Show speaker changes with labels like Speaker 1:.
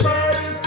Speaker 1: Everybody's